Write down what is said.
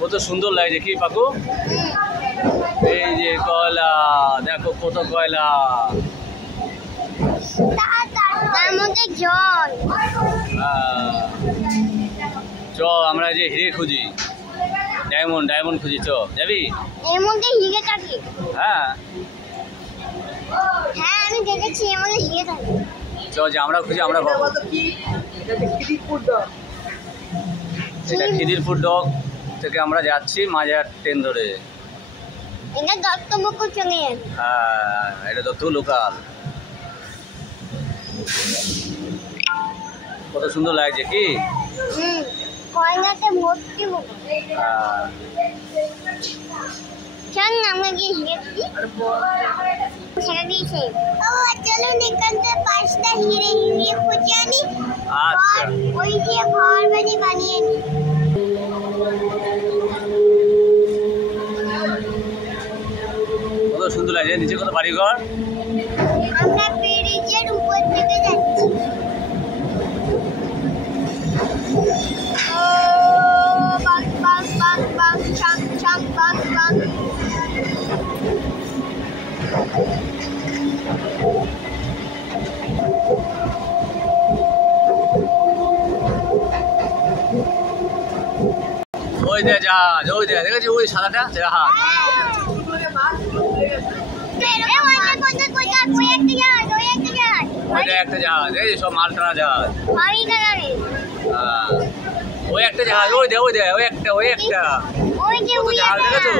কত সুন্দর লাগছে কি পাকু, এই যে কয়লা দেখো কত কয়লা, তার মধ্যে জল। চ আমরা যে হিরে খুঁজি, ডায়মন্ড ডায়মন্ড খুঁজি, চ যাবি? এর মধ্যে হিরে থাকে। হ্যাঁ হ্যাঁ আমি দেখেছি এর মধ্যে হিরে থাকে। চ যে আমরা খুঁজি, আমরা পাবো। এটা খিদিরপুর ডক থেকে আমরা যাচ্ছি মাঝের ট্রেন ধরে। এটা দত্তবুকুর চলে যাবে। হ্যাঁ এটা তো লোকাল। কত সুন্দর লাগছে কি, কয়লাতে ভর্তি হবে। চল না আমরা গিয়ে হিরে দিই, সেটা দিয়েছে। চলুন এখান থেকে 5টা হিরে খুঁজে আনি, আচ্ছা ওই দিয়ে ঘর বানিয়ে নি। কত সুন্দর লাগছে, নিচে কত বাড়িঘর। আমরা ব্রিজের উপর থেকে যাচ্ছি। বাং বাং বাং বাং চাং চাং বাং বাং। ওই যে জাহাজ, ওই যে দেখেছি ওই সাদাটা জাহাজ। ওইটা একটা জাহাজ, এই সব মাল টানা জাহাজ। ওই একটা জাহাজ, ওই দে ওই দে ওই একটা, ওই একটা ওই যে জাহাজ দেখেছো?